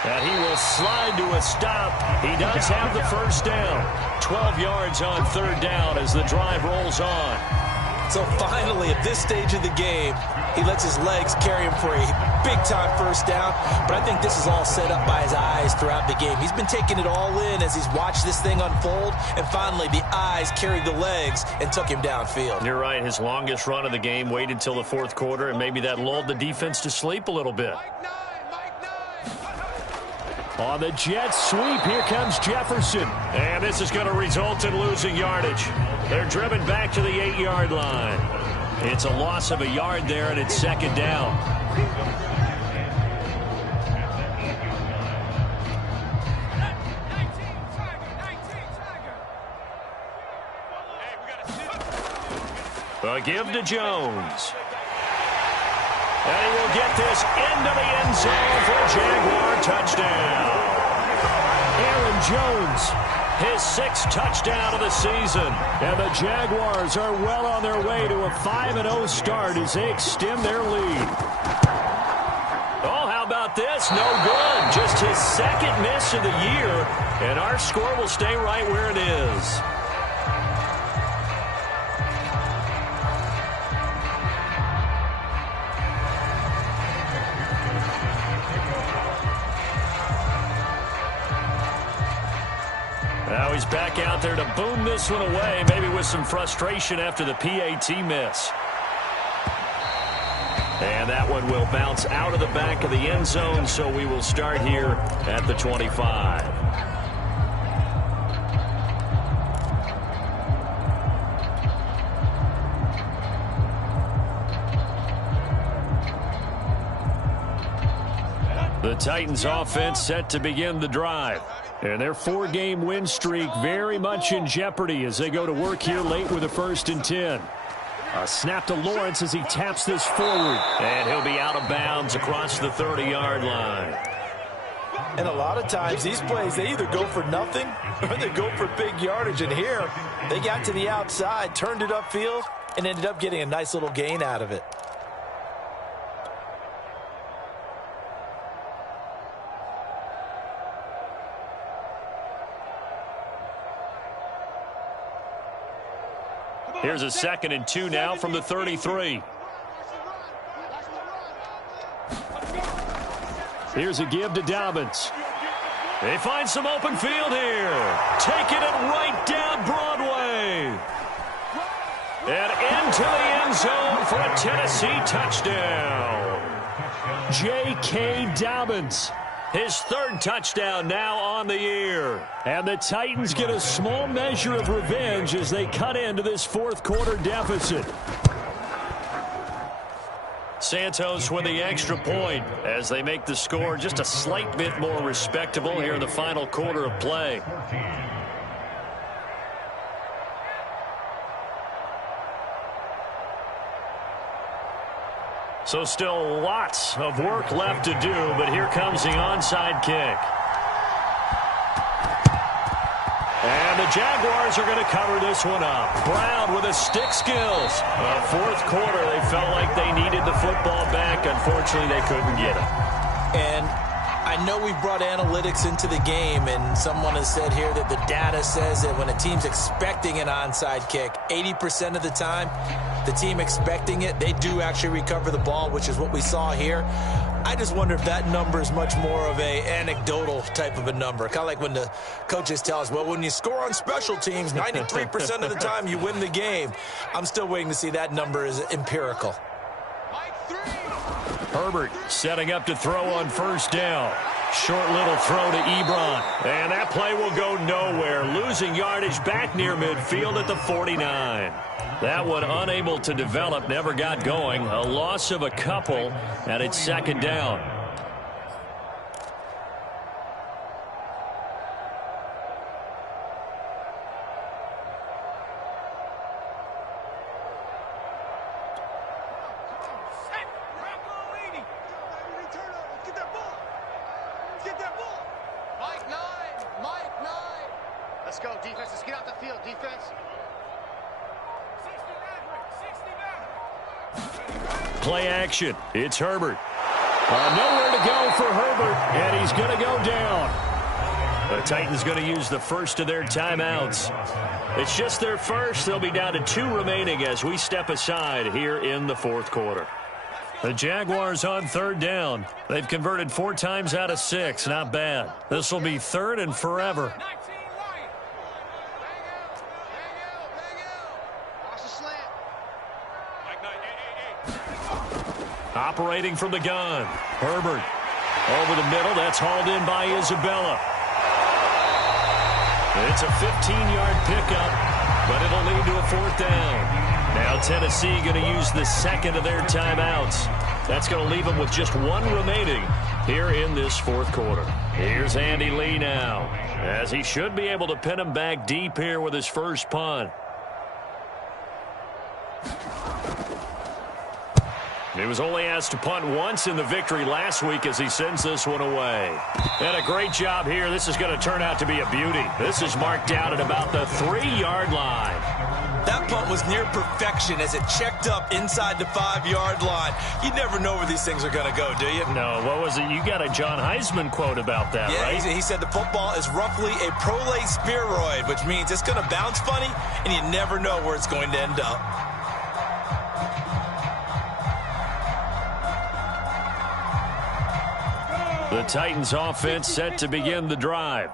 And he will slide to a stop. He does have the first down. 12 yards on 3rd down as the drive rolls on. So finally, at this stage of the game, he lets his legs carry him for a big-time first down. But I think this is all set up by his eyes throughout the game. He's been taking it all in as he's watched this thing unfold. And finally, the eyes carried the legs and took him downfield. You're right. His longest run of the game waited till the 4th quarter, and maybe that lulled the defense to sleep a little bit. On the Jets sweep, here comes Jefferson. And this is going to result in losing yardage. They're driven back to the 8-yard line. It's a loss of a yard there, and it's 2nd down. A give to Jones. And he will get this into the end zone for a Jaguar touchdown. Aaron Jones, his 6th touchdown of the season. And the Jaguars are well on their way to a 5-0 start as they extend their lead. Oh, how about this? No good. Just his 2nd miss of the year. And our score will stay right where it is. Now he's back out there to boom this one away, maybe with some frustration after the PAT miss. And that one will bounce out of the back of the end zone, so we will start here at the 25. The Titans offense set to begin the drive. And their 4-game win streak very much in jeopardy as they go to work here late with a 1st and 10. A snap to Lawrence as he taps this forward. And he'll be out of bounds across the 30-yard line. And a lot of times these plays, they either go for nothing or they go for big yardage. And here, they got to the outside, turned it upfield, and ended up getting a nice little gain out of it. Here's a 2nd and 2 now from the 33. Here's a give to Dobbins. They find some open field here. Taking it right down Broadway. And into the end zone for a Tennessee touchdown. J.K. Dobbins. His 3rd touchdown now on the year. And the Titans get a small measure of revenge as they cut into this 4th quarter deficit. Santos with the extra point as they make the score just a slight bit more respectable here in the final quarter of play. So still lots of work left to do, but here comes the onside kick. And the Jaguars are going to cover this one up. Brown with his stick skills. 4th quarter, they felt like they needed the football back. Unfortunately, they couldn't get it. And I know we brought analytics into the game, and someone has said here that the data says that when a team's expecting an onside kick, 80% of the time, the team expecting it, they do actually recover the ball, which is what we saw here. I just wonder if that number is much more of a anecdotal type of a number. Kind of like when the coaches tell us, well, when you score on special teams, 93% of the time you win the game. I'm still waiting to see that number is empirical. Herbert setting up to throw on 1st down. Short little throw to Ebron. And that play will go nowhere. Losing yardage back near midfield at the 49. That one unable to develop, never got going. A loss of a couple, and it's 2nd down. Let's go, defense. Let's get out the field, defense. Play action. It's Herbert. Nowhere to go for Herbert, and he's going to go down. The Titans going to use the first of their timeouts. It's just their first. They'll be down to 2 remaining as we step aside here in the 4th quarter. The Jaguars on 3rd down. They've converted 4 times out of 6. Not bad. This will be 3rd and forever. Operating from the gun. Herbert over the middle. That's hauled in by Isabella. It's a 15-yard pickup, but it'll lead to a 4th down. Now Tennessee going to use the 2nd of their timeouts. That's going to leave them with just 1 remaining here in this 4th quarter. Here's Andy Lee now, as he should be able to pin him back deep here with his first punt. He was only asked to punt once in the victory last week as he sends this one away. And a great job here. This is going to turn out to be a beauty. This is marked out at about the 3-yard line. That punt was near perfection as it checked up inside the 5-yard line. You never know where these things are going to go, do you? No, what was it? You got a John Heisman quote about that, right? Yeah, he said the football is roughly a prolate spheroid, which means it's going to bounce funny, and you never know where it's going to end up. The Titans offense set to begin the drive.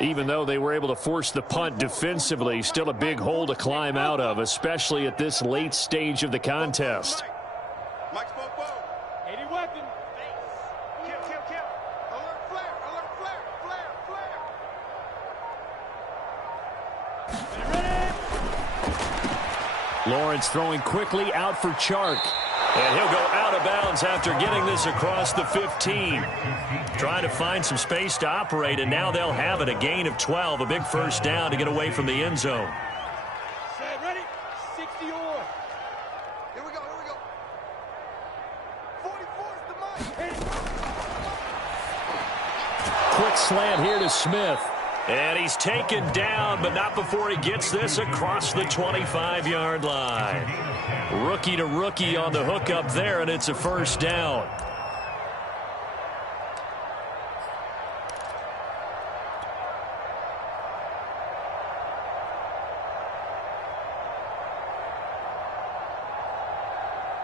Even though they were able to force the punt defensively, still a big hole to climb out of, especially at this late stage of the contest. Mike spoke well. 80 weapon. Kill, kill, kill. Alert flare, alert flare, flare. Lawrence throwing quickly out for Chark. And he'll go out of bounds after getting this across the 15. Trying to find some space to operate, and now they'll have it. A gain of 12, a big first down to get away from the end zone. Set, ready? 60 or. Here we go, here we go. 44 is the mic. Quick slant here to Smith. And he's taken down, but not before he gets this across the 25-yard line. Rookie to rookie on the hook up there, and it's a first down.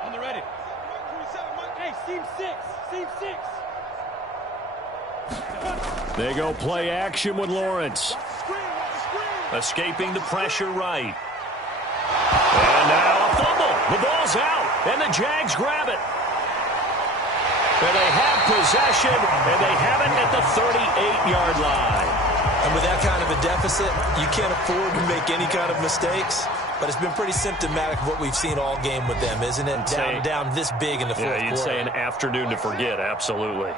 On the ready. 27, Mike. Hey, seam 6. Seam 6. They go play action with Lawrence. Escaping the pressure right. And now a fumble. The ball's out, and the Jags grab it. And they have possession, and they have it at the 38-yard line. And with that kind of a deficit, you can't afford to make any kind of mistakes. But it's been pretty symptomatic of what we've seen all game with them, isn't it? Down this big in the fourth quarter. Yeah, you'd say an afternoon to forget, absolutely.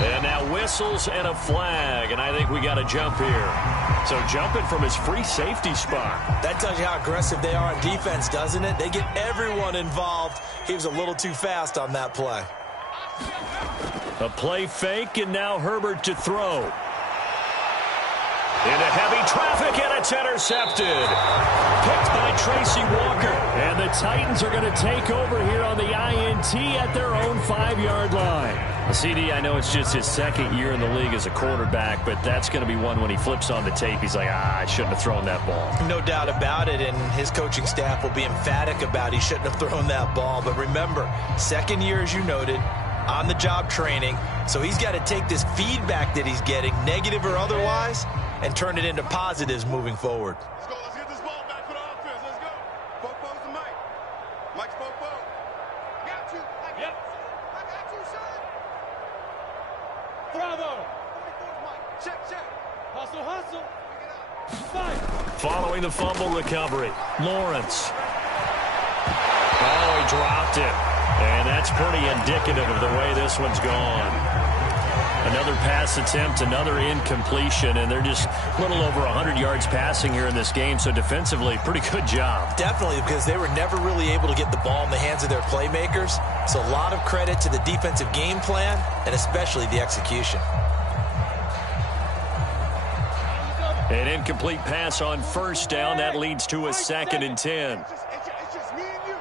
And now whistles and a flag, and I think we got to jump here. So jumping from his free safety spot. That tells you how aggressive they are on defense, doesn't it? They get everyone involved. He was a little too fast on that play. A play fake, and now Herbert to throw. Into heavy traffic, and it's intercepted. Picked by Tracy Walker. And the Titans are going to take over here on the INT at their own 5-yard line. CD, I know it's just his second year in the league as a quarterback, but that's going to be one when he flips on the tape. He's like, I shouldn't have thrown that ball. No doubt about it, and his coaching staff will be emphatic about he shouldn't have thrown that ball. But remember, second year, as you noted, on-the-job training, so he's got to take this feedback that he's getting, negative or otherwise, and turn it into positives moving forward. Let's go. Let's get this ball back for the offense. Let's go. Popo's the Mike. Mike's Popo. Got you. I got you, son. Bravo. 44's Mike. Check, check. Hustle, hustle. Pick it up. Fight. Following the fumble recovery, Lawrence. Oh, he dropped it. And that's pretty indicative of the way this one's gone. Another pass attempt, another incompletion, and they're just a little over 100 yards passing here in this game, so defensively, pretty good job. Definitely, because they were never really able to get the ball in the hands of their playmakers, so a lot of credit to the defensive game plan, and especially the execution. An incomplete pass on first down. That leads to a 2nd and 10. It's just me and you.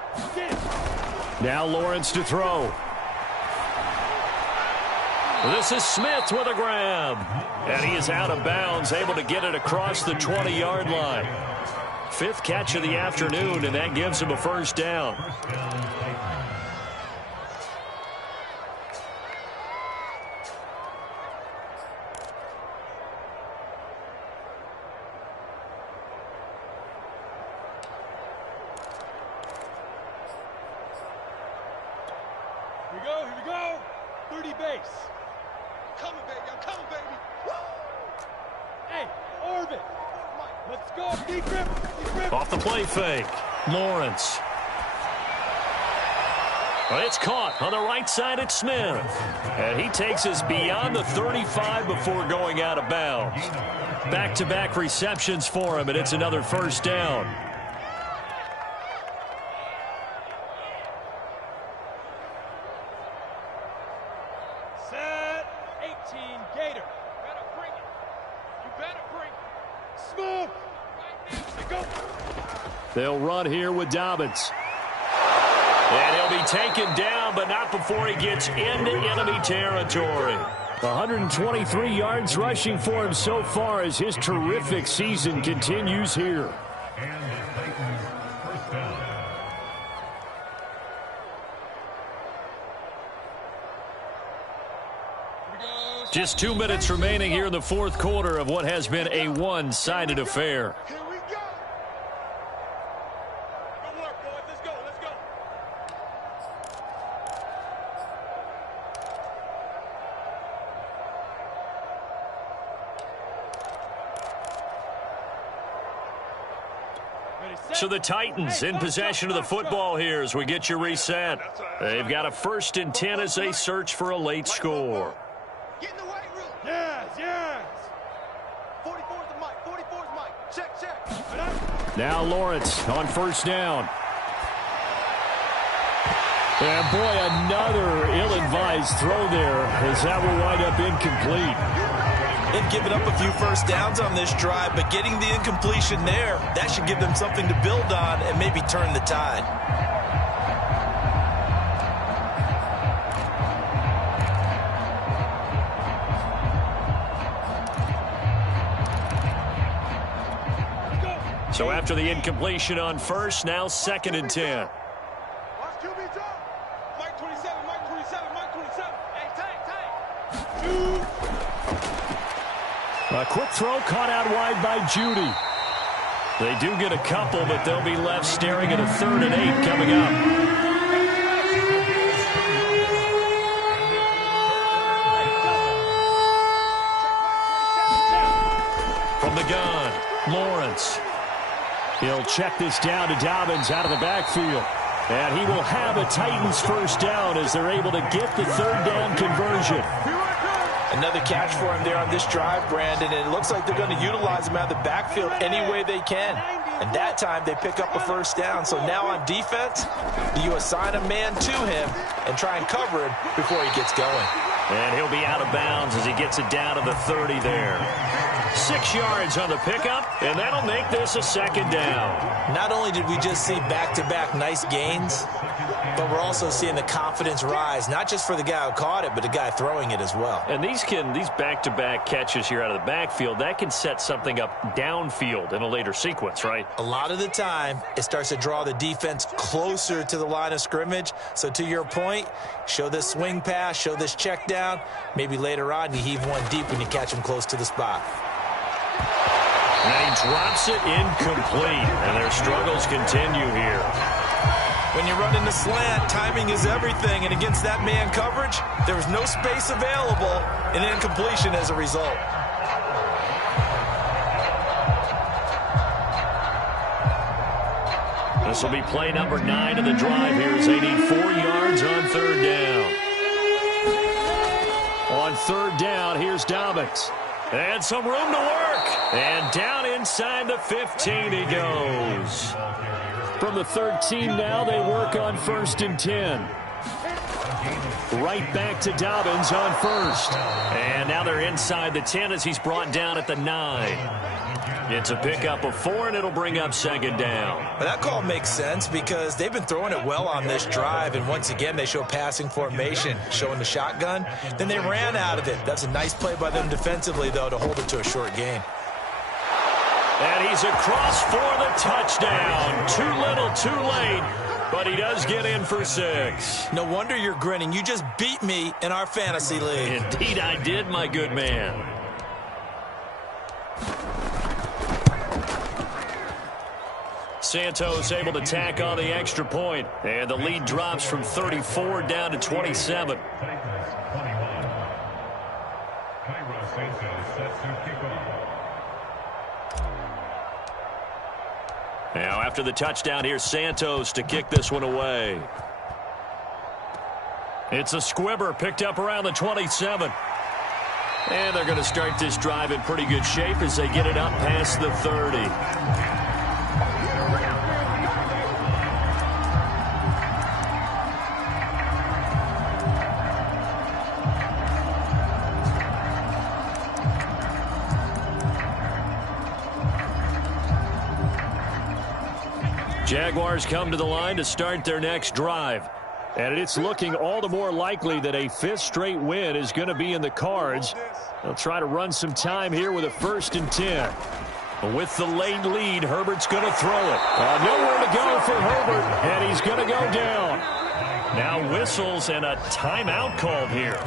Now Lawrence to throw. This is Smith with a grab. And he is out of bounds, able to get it across the 20-yard line. 5th catch of the afternoon, and that gives him a first down. Here we go. 30 base. I'm coming, baby. Woo! Hey, orbit. Let's go. Deep grip. Deep grip. Off the play fake. Lawrence. But it's caught on the right side at Smith. And he takes us beyond the 35 before going out of bounds. Back-to-back receptions for him, and it's another first down. Set. 18 Gator. Better bring it. You better bring it. Smooth. Right now. Go. They'll run here with Dobbins. And he'll be taken down, but not before he gets into enemy territory. 123 yards rushing for him so far as his terrific season continues here. Just 2 minutes remaining here in the fourth quarter of what has been a one-sided affair. Here we go. Good work, boys. Let's go. Let's go. Ready, So the Titans in possession of the football here as we get you reset. They've got a 1st and 10 as they search for a late score. Get in the weight room. Yes, yes. 44's the mic. 44's mic. Check, check. Now Lawrence on 1st down. And boy, another ill-advised throw there as that will wind up incomplete. They've given up a few 1st downs on this drive, but getting the incompletion there, that should give them something to build on and maybe turn the tide. So after the incompletion on 1st, now 2nd and 10. Watch QB drop. Mike 27, Mike 27, Mike 27. Hey, tight. A quick throw caught out wide by Judy. They do get a couple, but they'll be left staring at a 3rd and 8 coming up. From the gun, Lawrence. He'll check this down to Dobbins out of the backfield. And he will have a Titans 1st down as they're able to get the 3rd down conversion. Another catch for him there on this drive, Brandon, and it looks like they're going to utilize him out of the backfield any way they can. And that time they pick up a 1st down. So now on defense, you assign a man to him and try and cover him before he gets going. And he'll be out of bounds as he gets it down to the 30 there. 6 yards on the pickup, and that'll make this a 2nd down. Not only did we just see back-to-back nice gains, but we're also seeing the confidence rise, not just for the guy who caught it, but the guy throwing it as well. And these back-to-back catches here out of the backfield, that can set something up downfield in a later sequence, right? A lot of the time, it starts to draw the defense closer to the line of scrimmage. So to your point, show this swing pass, show this check down. Maybe later on you heave one deep when you catch him close to the spot. And he drops it incomplete, and their struggles continue here. When you're running the slant, timing is everything, and against that man coverage, there was no space available, and incompletion as a result. This will be play number 9 of the drive here as they need 4 yards on 3rd down. On 3rd down, here's Dobbins. And some room to work. And down inside the 15 he goes. From the 13 now, they work on 1st and 10. Right back to Dobbins on 1st. And now they're inside the 10 as he's brought down at the 9. It's a pickup of 4, and it'll bring up 2nd down. But that call makes sense because they've been throwing it well on this drive, and once again they show passing formation, showing the shotgun. Then they ran out of it. That's a nice play by them defensively, though, to hold it to a short gain. And he's across for the touchdown. Too little, too late, but he does get in for 6. No wonder you're grinning. You just beat me in our fantasy league. Indeed I did, my good man. Santos able to tack on the extra point, and the lead drops from 34 down to 27. Now after the touchdown, here's Santos to kick this one away. It's a squibber picked up around the 27. And they're going to start this drive in pretty good shape as they get it up past the 30. Jaguars come to the line to start their next drive. And it's looking all the more likely that a 5th straight win is going to be in the cards. They'll try to run some time here with a 1st and 10. With the late lead, Herbert's going to throw it. Nowhere to go for Herbert, and he's going to go down. Now whistles and a timeout called here.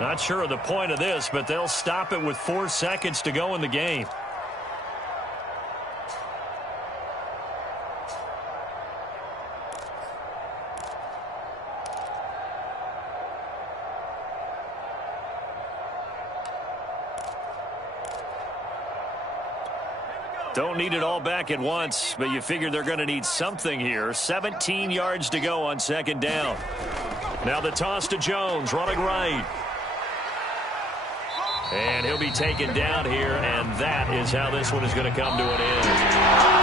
Not sure of the point of this, but they'll stop it with 4 seconds to go in the game. Don't need it all back at once, but you figure they're going to need something here. 17 yards to go on second down. Now the toss to Jones, running right. And he'll be taken down here, and that is how this one is going to come to an end.